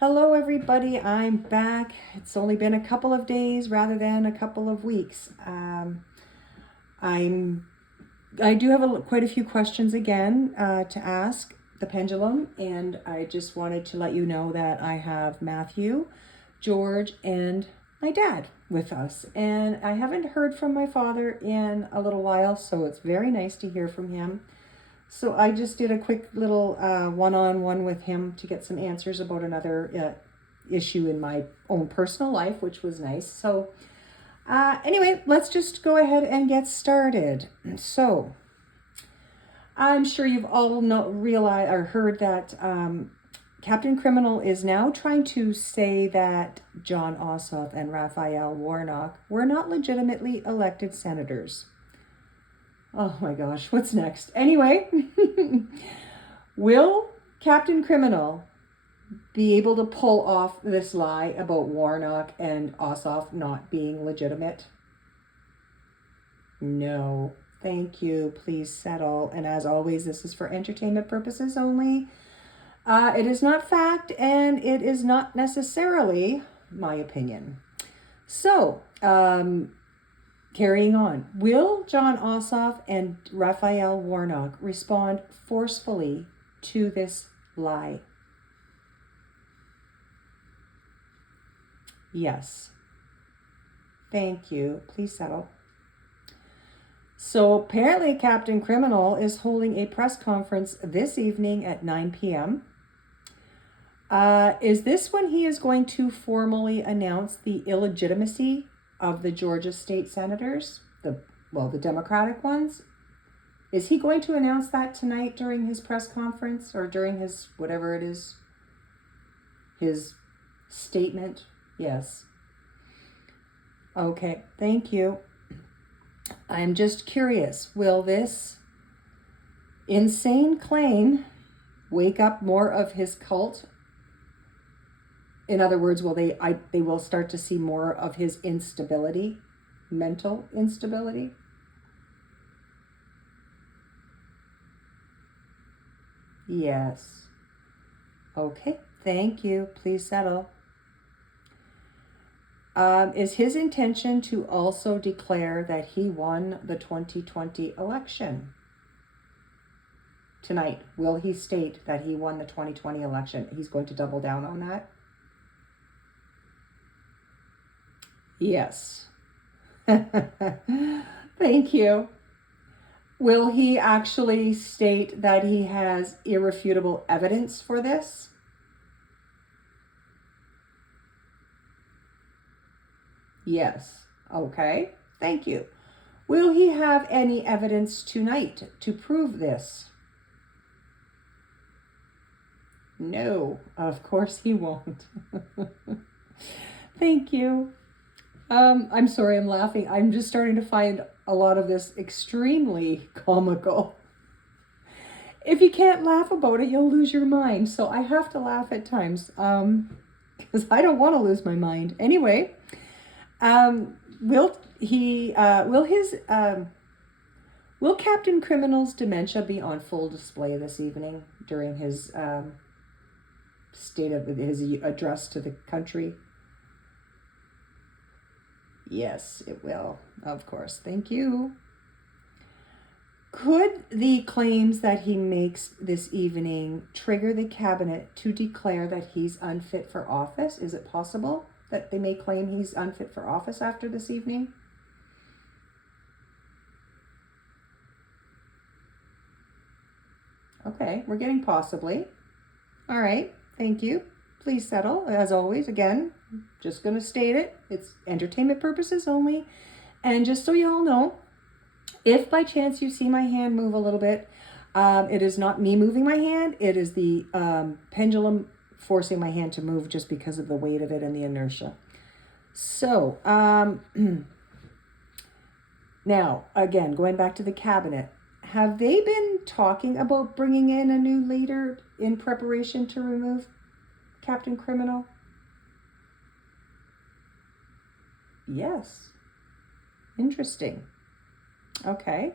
Hello everybody, I'm back. It's only been a couple of days rather than a couple of weeks. I do have quite a few questions again to ask the pendulum, and I just wanted to let you know that I have Matthew, George, and my dad with us. And I haven't heard from my father in a little while, so it's very nice to hear from him. So I just did a quick little one-on-one with him to get some answers about another issue in my own personal life, which was nice. So anyway, let's just go ahead and get started. So I'm sure you've all realized or heard that Captain Criminal is now trying to say that Jon Ossoff and Raphael Warnock were not legitimately elected senators. Oh my gosh, what's next? Anyway, will Captain Criminal be able to pull off this lie about Warnock and Ossoff not being legitimate? No. Thank you. Please settle. And as always, this is for entertainment purposes only. It is not fact, and it is not necessarily my opinion. So, carrying on, will Jon Ossoff and Raphael Warnock respond forcefully to this lie? Yes. Thank you. Please settle. So apparently Captain Criminal is holding a press conference this evening at 9 p.m. Is this when he is going to formally announce the illegitimacy of the Georgia state senators, the Democratic ones? Is he going to announce that tonight during his press conference or during his, whatever it is, his statement? Yes. Okay, thank you. I'm just curious, will this insane claim wake up more of his cult? In other words, they will start to see more of his instability, mental instability? Yes. Okay, thank you. Please settle. Is his intention to also declare that he won the 2020 election? Tonight, will he state that he won the 2020 election? He's going to double down on that? Yes. Thank you. Will he actually state that he has irrefutable evidence for this? Yes. Okay. Thank you. Will he have any evidence tonight to prove this? No, of course he won't. Thank you. I'm sorry, I'm laughing. I'm just starting to find a lot of this extremely comical. If you can't laugh about it, you'll lose your mind. So I have to laugh at times because I don't want to lose my mind. Anyway, will Captain Criminal's dementia be on full display this evening during his his address to the country? Yes, it will. Of course. Thank you. Could the claims that he makes this evening trigger the cabinet to declare that he's unfit for office? Is it possible that they may claim he's unfit for office after this evening? Okay, we're getting possibly. All right, thank you. Please settle. As always, again, just going to state it. It's entertainment purposes only. And just so you all know, if by chance you see my hand move a little bit, it is not me moving my hand. It is the pendulum forcing my hand to move just because of the weight of it and the inertia. So, now, again, going back to the cabinet, have they been talking about bringing in a new leader in preparation to remove Captain Criminal? Yes. Interesting. Okay.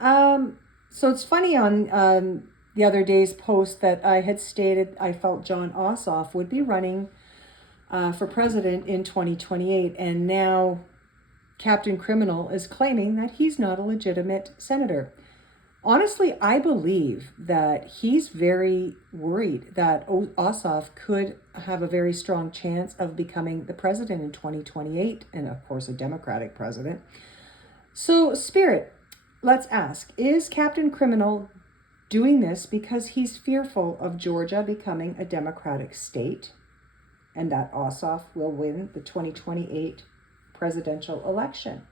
So it's funny on the other day's post that I had stated I felt Jon Ossoff would be running for president in 2028, and now Captain Criminal is claiming that he's not a legitimate senator. Honestly, I believe that he's very worried that Ossoff could have a very strong chance of becoming the president in 2028, and of course a Democratic president. So, Spirit, let's ask, is Captain Criminal doing this because he's fearful of Georgia becoming a Democratic state and that Ossoff will win the 2028 presidential election?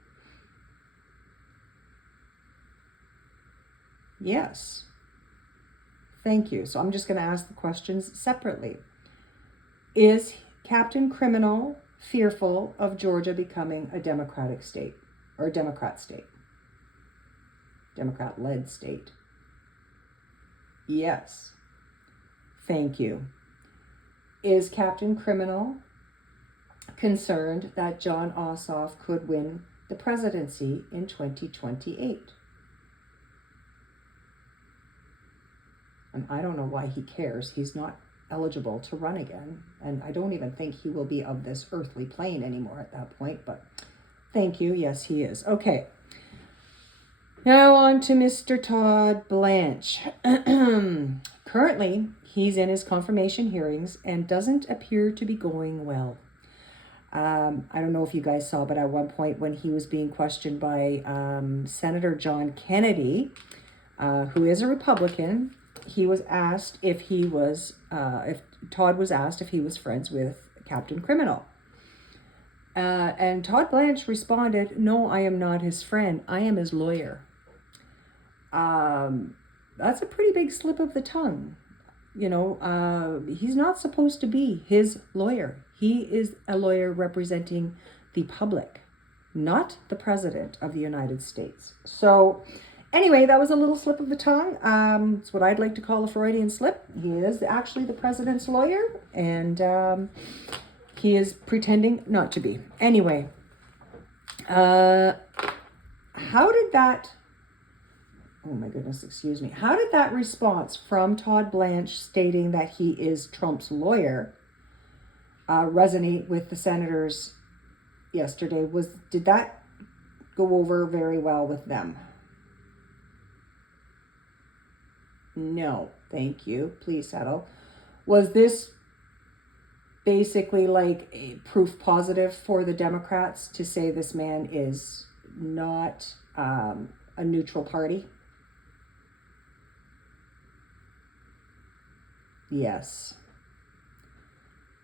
Yes. Thank you. So I'm just going to ask the questions separately. Is Captain Criminal fearful of Georgia becoming a Democratic state or a Democrat state? Democrat-led state? Yes. Thank you. Is Captain Criminal concerned that Jon Ossoff could win the presidency in 2028? And I don't know why he cares. He's not eligible to run again. And I don't even think he will be of this earthly plane anymore at that point. But thank you. Yes, he is. Okay. Now on to Mr. Todd Blanche. Currently, he's in his confirmation hearings and doesn't appear to be going well. I don't know if you guys saw, but at one point when he was being questioned by Senator John Kennedy, who is a Republican, he was asked if Todd was asked if he was friends with Captain Criminal. And Todd Blanche responded, "No, I am not his friend. I am his lawyer." That's a pretty big slip of the tongue. You know, he's not supposed to be his lawyer. He is a lawyer representing the public, not the president of the United States. So anyway, that was a little slip of the tongue. It's what I'd like to call a Freudian slip. He is actually the president's lawyer, and he is pretending not to be. Anyway, how did that... Oh my goodness, excuse me. How did that response from Todd Blanche stating that he is Trump's lawyer resonate with the senators yesterday? Did that go over very well with them? No, thank you. Please settle. Was this basically like a proof positive for the Democrats to say this man is not a neutral party? Yes.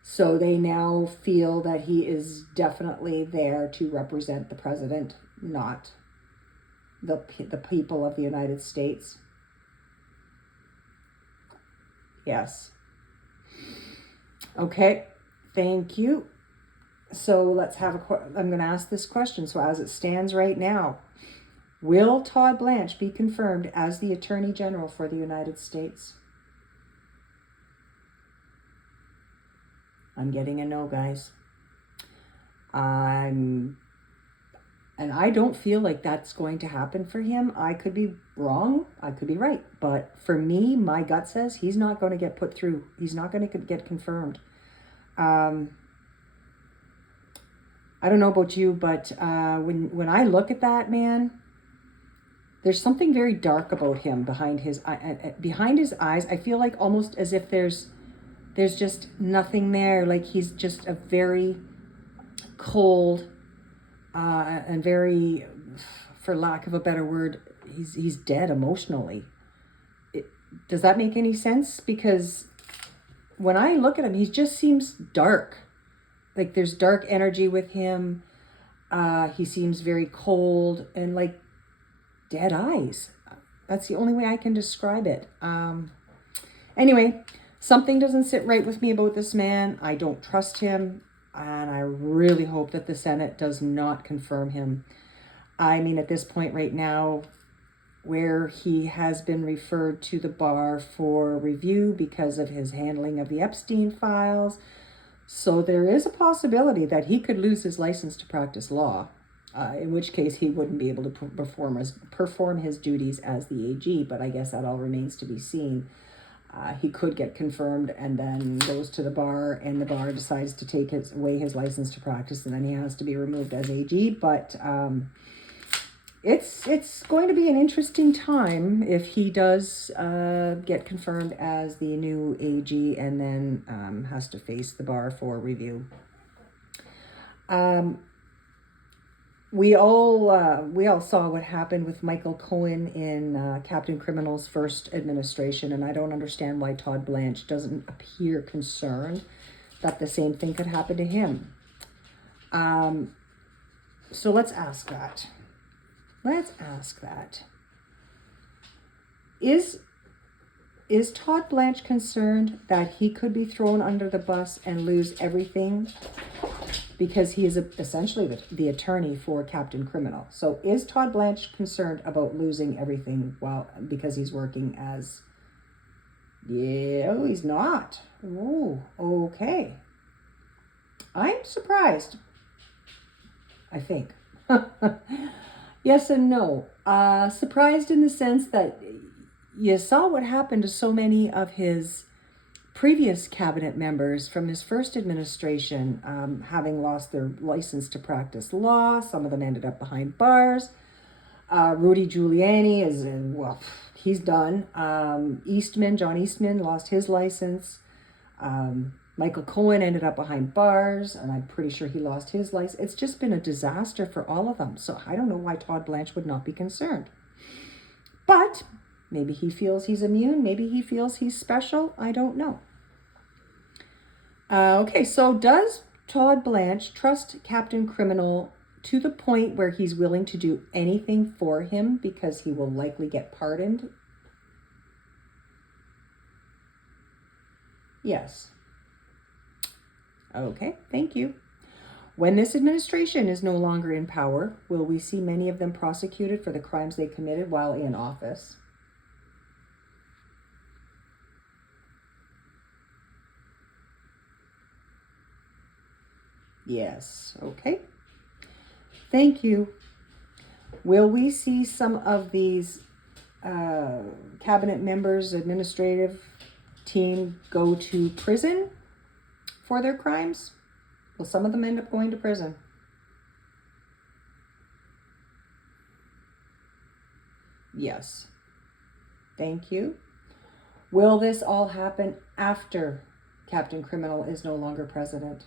So they now feel that he is definitely there to represent the president, not the people of the United States. Yes. Okay. Thank you. So let's have I'm going to ask this question. So as it stands right now, will Todd Blanche be confirmed as the Attorney General for the United States? I'm getting a no, guys. And I don't feel like that's going to happen for him. I could be wrong. I could be right. But for me, my gut says he's not going to get put through. He's not going to get confirmed. I don't know about you, but when I look at that man, there's something very dark about him behind his eyes. I feel like almost as if there's just nothing there. Like he's just a very cold and very, for lack of a better word, he's dead emotionally. Does that make any sense? Because when I look at him, he just seems dark. Like there's dark energy with him. He seems very cold and like dead eyes. That's the only way I can describe it. Anyway, something doesn't sit right with me about this man. I don't trust him. And I really hope that the Senate does not confirm him. I mean, at this point right now, where he has been referred to the bar for review because of his handling of the Epstein files. So there is a possibility that he could lose his license to practice law. in which case he wouldn't be able to perform his duties as the AG, but I guess that all remains to be seen. He could get confirmed and then goes to the bar, and the bar decides to take away his license to practice, and then he has to be removed as AG. But it's going to be an interesting time if he does get confirmed as the new AG and then has to face the bar for review. We all saw what happened with Michael Cohen in Captain Criminal's first administration, and I don't understand why Todd Blanche doesn't appear concerned that the same thing could happen to him. So let's ask that. Is Todd Blanche concerned that he could be thrown under the bus and lose everything because he is essentially the attorney for Captain Criminal? So is Todd Blanche concerned about losing everything because he's working as... he's not. Oh, okay. I'm surprised. I think. Yes and no. Surprised in the sense that you saw what happened to so many of his previous cabinet members from his first administration, having lost their license to practice law. Some of them ended up behind bars. Rudy Giuliani he's done. John Eastman lost his license. Michael Cohen ended up behind bars, and I'm pretty sure he lost his license. It's just been a disaster for all of them. So I don't know why Todd Blanche would not be concerned. But maybe he feels he's immune. Maybe he feels he's special. I don't know. Okay, so does Todd Blanche trust Captain Criminal to the point where he's willing to do anything for him because he will likely get pardoned? Yes. Okay, thank you. When this administration is no longer in power, will we see many of them prosecuted for the crimes they committed while in office? Yes, okay. Thank you. Will we see some of these cabinet members, administrative team go to prison for their crimes? Will some of them end up going to prison? Yes. Thank you. Will this all happen after Captain Criminal is no longer president?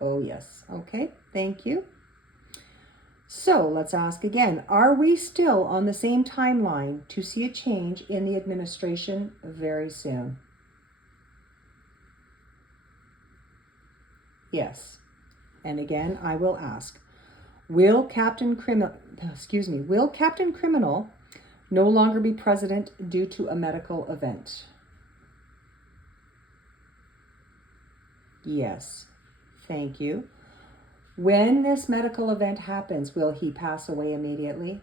Oh, yes. Okay, thank you. So let's ask again, are we still on the same timeline to see a change in the administration very soon? Yes. And again, I will ask, will Captain Criminal no longer be president due to a medical event? Yes. Thank you. When this medical event happens, will he pass away immediately?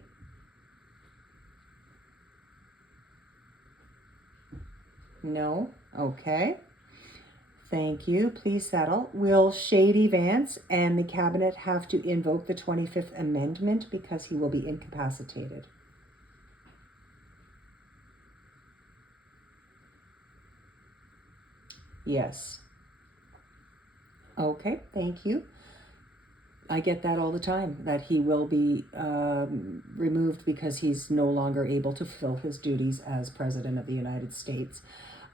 No? Okay. Thank you. Please settle. Will Shady Vance and the cabinet have to invoke the 25th Amendment because he will be incapacitated? Yes. Okay, thank you. I get that all the time, that he will be removed because he's no longer able to fulfill his duties as President of the United States.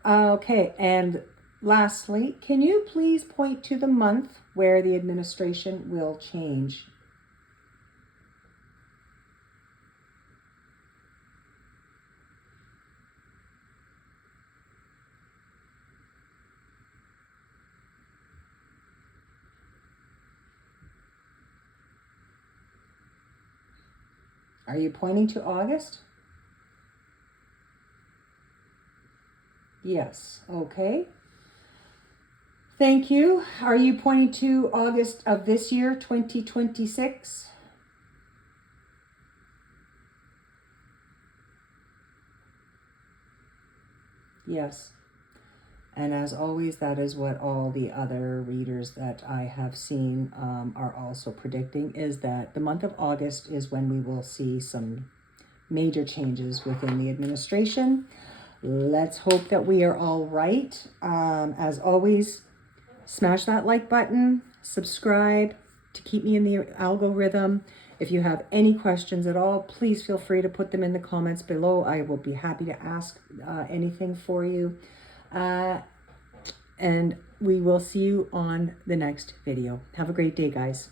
Okay, and lastly, can you please point to the month where the administration will change? Are you pointing to August? Yes, okay. Thank you. Are you pointing to August of this year, 2026? Yes. And as always, that is what all the other readers that I have seen are also predicting, is that the month of August is when we will see some major changes within the administration. Let's hope that we are all right. As always, smash that like button, subscribe to keep me in the algorithm. If you have any questions at all, please feel free to put them in the comments below. I will be happy to ask anything for you. And we will see you on the next video. Have a great day, guys.